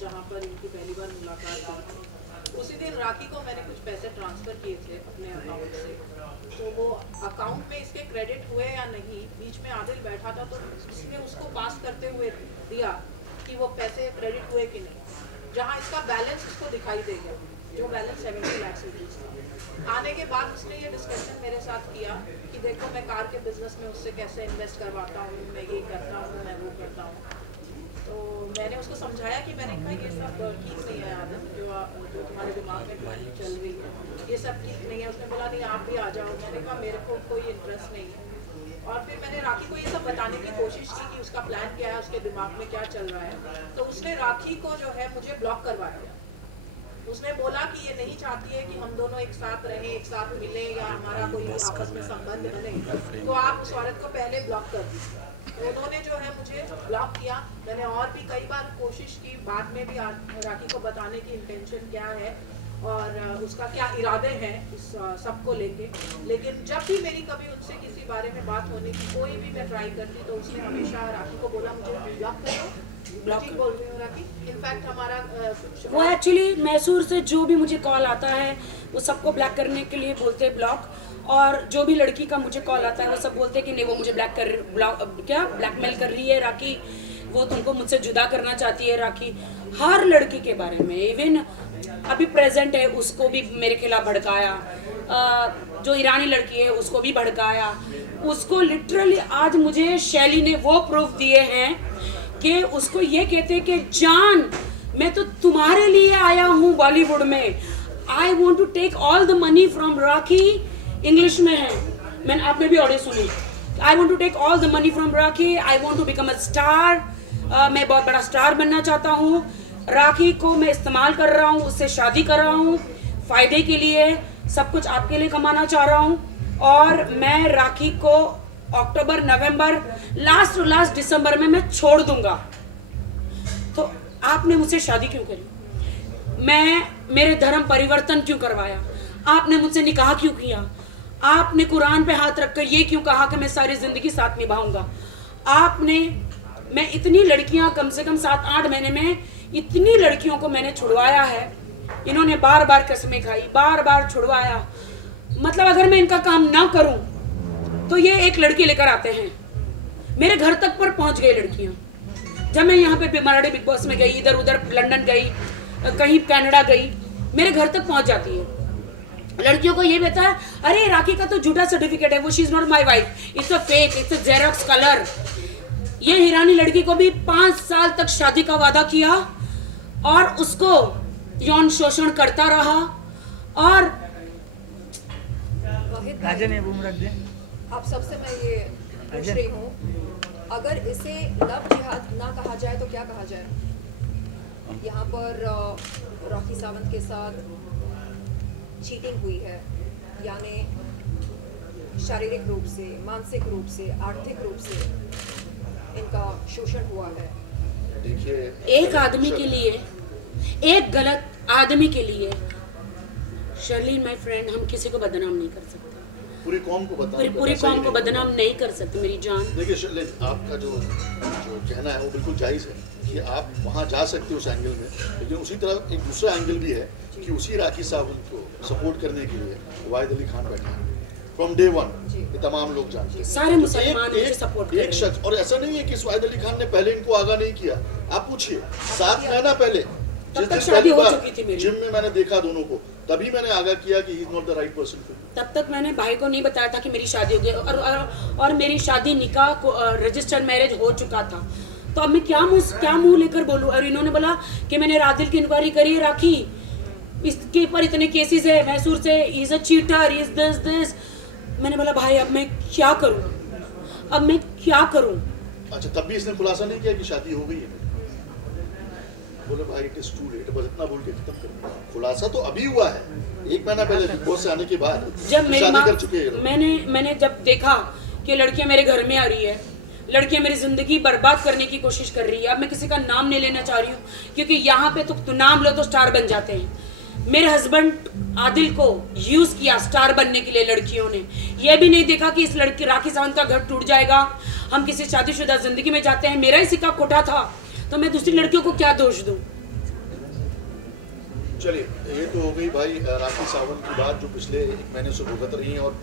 जहाँ पर इनकी पहली बार मुलाकात हुई। उसी दिन राखी को मैंने कुछ पैसे ट्रांसफ़र किए थे अपने अकाउंट से, तो वो अकाउंट में इसके क्रेडिट हुए या नहीं, बीच में आदिल बैठा था तो इसने उसको पास करते हुए दिया कि वो पैसे क्रेडिट हुए कि नहीं, जहाँ इसका बैलेंस इसको दिखाई दे गया, जो बैलेंस 70 लाख रुपीज़ था। आने के बाद उसने ये डिस्कशन मेरे साथ किया कि देखो मैं कार के बिज़नेस में उससे कैसे इन्वेस्ट करवाता हूँ, मैं ये करता हूँ, मैं वो करता हूँ। तो मैंने उसको समझाया कि मैंने कहा ये सब ठीक नहीं है आदम, जो तुम्हारे दिमाग में प्लानिंग चल रही है, ये सब ठीक नहीं है। उसने बोला नहीं आप भी आ जाओ। मैंने कहा मेरे को कोई इंटरेस्ट नहीं है। और फिर मैंने राखी को ये सब बताने की कोशिश की कि उसका प्लान क्या है, उसके दिमाग में क्या चल रहा है। तो उसने राखी को जो है मुझे ब्लॉक करवा दिया। उसने बोला कि ये नहीं चाहती है कि हम दोनों एक साथ रहें, एक साथ मिलें या हमारा कोई आपस में संबंध बने, तो आप उस औरत को पहले ब्लॉक कर दीजिए। तो उन्होंने जो है मुझे ब्लॉक किया। मैंने और भी कई बार कोशिश की, बाद में भी राखी को बताने की इंटेंशन क्या है और उसका क्या इरादे हैं इस सबको लेके, लेकिन जब भी मेरी कभी उनसे किसी बारे में बात होने की कोई भी मैं ट्राई करती तो उसने हमेशा राखी को बोला मुझे ब्लॉक करो। ठीक बोल रही हूँ राखी। इनफैक्ट हमारा वो एक्चुअली मैसूर से जो भी मुझे कॉल आता है वो सबको ब्लैक करने के लिए बोलते हैं ब्लॉक, और जो भी लड़की का मुझे कॉल आता है वो सब बोलते हैं कि नहीं वो मुझे ब्लैकमेल कर रही है राखी, वो तुमको मुझसे जुदा करना चाहती है राखी। हर लड़की के बारे में, इवन अभी प्रेजेंट है उसको भी मेरे खिलाफ भड़काया, जो ईरानी लड़की है उसको भी भड़काया। उसको लिटरली आज मुझे शैली ने वो प्रूफ दिए हैं कि उसको ये कहते हैं कि जान मैं तो तुम्हारे लिए आया हूँ बॉलीवुड में, I want to take all the money from Rakhi. English में है, मैंने आपने भी ऑडियो सुनी, I want to take all the money from Rakhi, I want to become a star, मैं बहुत बड़ा स्टार बनना चाहता हूँ। राखी को मैं इस्तेमाल कर रहा हूँ, उससे शादी कर रहा हूँ फ़ायदे के लिए, सब कुछ आपके लिए कमाना चाह रहा हूँ। और मैं राखी को अक्टूबर नवंबर लास्ट दिसंबर में मैं छोड़ दूंगा। तो आपने मुझसे शादी क्यों करी? मेरे धर्म परिवर्तन क्यों करवाया? आपने मुझसे निकाह क्यों किया? आपने कुरान पे हाथ रखकर ये क्यों कहा कि मैं सारी जिंदगी साथ निभाऊंगा? मैं इतनी लड़कियां, कम से कम 7-8 महीने में इतनी लड़कियों को मैंने छुड़वाया है। इन्होंने बार बार कसमें खाई, बार बार छुड़वाया। मतलब अगर मैं इनका काम ना करूं तो ये एक लड़की लेकर आते हैं, मेरे घर तक पर पहुंच गई लड़कियां। जब मैं यहाँ पे मराठी बिग बॉस में गई, इधर उधर लंदन गई, कहीं कनाडा गई, मेरे घर तक पहुंच जाती है। लड़कियों को ये कहता है अरे राखी का तो झूठा सर्टिफिकेट है, वो she is not my wife, it's a fake, it's a xerox colour. ये ईरानी लड़की को भी 5 साल तक शादी का वादा किया और उसको यौन शोषण करता रहा। और आप सबसे मैं ये पूछ रही हूँ, अगर इसे लव जिहाद ना कहा जाए तो क्या कहा जाए? यहाँ पर राखी सावंत के साथ चीटिंग हुई है, यानी शारीरिक रूप से, मानसिक रूप से, आर्थिक रूप से इनका शोषण हुआ है। देखिए, एक आदमी के लिए, एक गलत आदमी के लिए, शर्लीन माय फ्रेंड, हम किसी को बदनाम नहीं कर सकते, पूरी कौम को पूरी कौम को बदनाम नहीं कर सकते मेरी जान। देखिए शर्लीन, आपका जो कहना है वो बिल्कुल जायज़ है कि आप वहाँ जा सकते हो उस एंगल में, लेकिन उसी तरह एक दूसरा एंगल भी है कि उसी राखी सावंत को सपोर्ट करने के लिए वाहिद अली खान बैठे हैं फ्रॉम डे 1। ये तमाम लोग जानते हैं, सारे मुसलमान मुझे सपोर्ट कर रहे हैं। एक शख्स, और ऐसा नहीं है कि वाहिद अली खान ने पहले इनको आगाह नहीं किया। आप पूछिए, 7 महीना पहले जिस दिन शादी हो पहली चुकी थी बार मेरी, जिम में मैंने देखा दोनों को, तभी मैंने आगाह किया कि he is not the right person for me. तब तक मैंने भाई को नहीं बताया था कि मेरी शादी हो गई, और मेरी शादी निकाह रजिस्टर्ड मैरिज हो चुका था। तो अब मैं क्या मुंह लेकर बोलूं? और इन्होंने बोला कि मैंने रादिल की इंक्वायरी करी है राखी, इसके ऊपर इतने केसेस है मैसूर से, is a cheater, is this. मैंने बोला भाई अब मैं क्या करूं? अच्छा, तब भी इसने खुलासा नहीं किया कि शादी हो गई है? बोले भाई इट इज टू लेट, बस इतना बोल के खत्म कर। खुलासा तो अभी हुआ है, 1 महीना पहले बिग बॉस से आने के बाद जब मेरी शादी माँ, कर चुके हैं। मैंने जब देखा कि लड़कियां मेरे घर में आ रही है, लड़कियां मेरी जिंदगी बर्बाद करने की कोशिश कर रही है। अब मैं किसी का नाम नहीं लेना चाह रही हूँ, क्योंकि यहाँ पे तो नाम लो तो स्टार बन जाते हैं। मेरे हस्बैंड आदिल को यूज किया स्टार बनने के लिए लड़कियों ने। यह भी नहीं देखा कि इस लड़की राखी सावंत का घर टूट जाएगा, हम किसी शादीशुदा जिंदगी में जाते हैं। मेरा ही सिक्का खोटा था, तो मैं दूसरी लड़कियों को क्या दोष दूं? चलिए, ये तो हो गई भाई राखी सावंत की बात, जो पिछले 1 महीने से भुगत रही हैं और